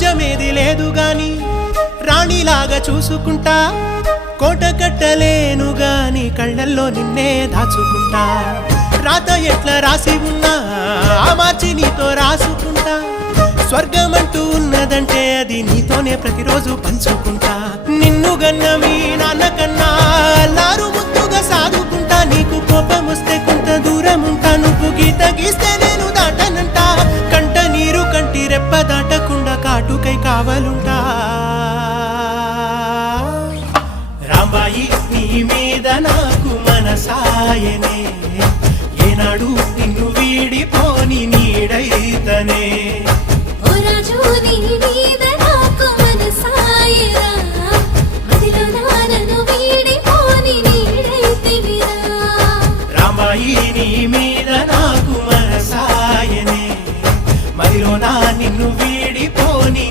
రాజ్యమేది లేదు గాని రాణిలాగా చూసుకుంటా, కోట కట్టలేను గాని కళ్ళల్లో నిన్నే దాచుకుంటా. రాత ఎట్లా రాసి ఉన్నా ఆ మార్చి నీతో రాసుకుంటా. స్వర్గమంటూ ఉన్నదంటే అది నీతోనే ప్రతిరోజు పంచుకుంటా. నిన్ను గన్న మీ నాన్న కన్నా అల్లారు ముద్దుగా సాదుకుంటా. నీకు కోపం వస్తే కొంత దూరం ఉంటా, నువ్వు గీత గీస్తే నేను దాటనంటా. కంట నీరు కంటి రెప్ప దాటకుండా కాటుకై కావలుంటా. రాంబాయి నీ మీద నాకు మనసాయనే, ఏనాడు నిన్ను వీడిపోని నీడైతనే. ఓ రాజు నీ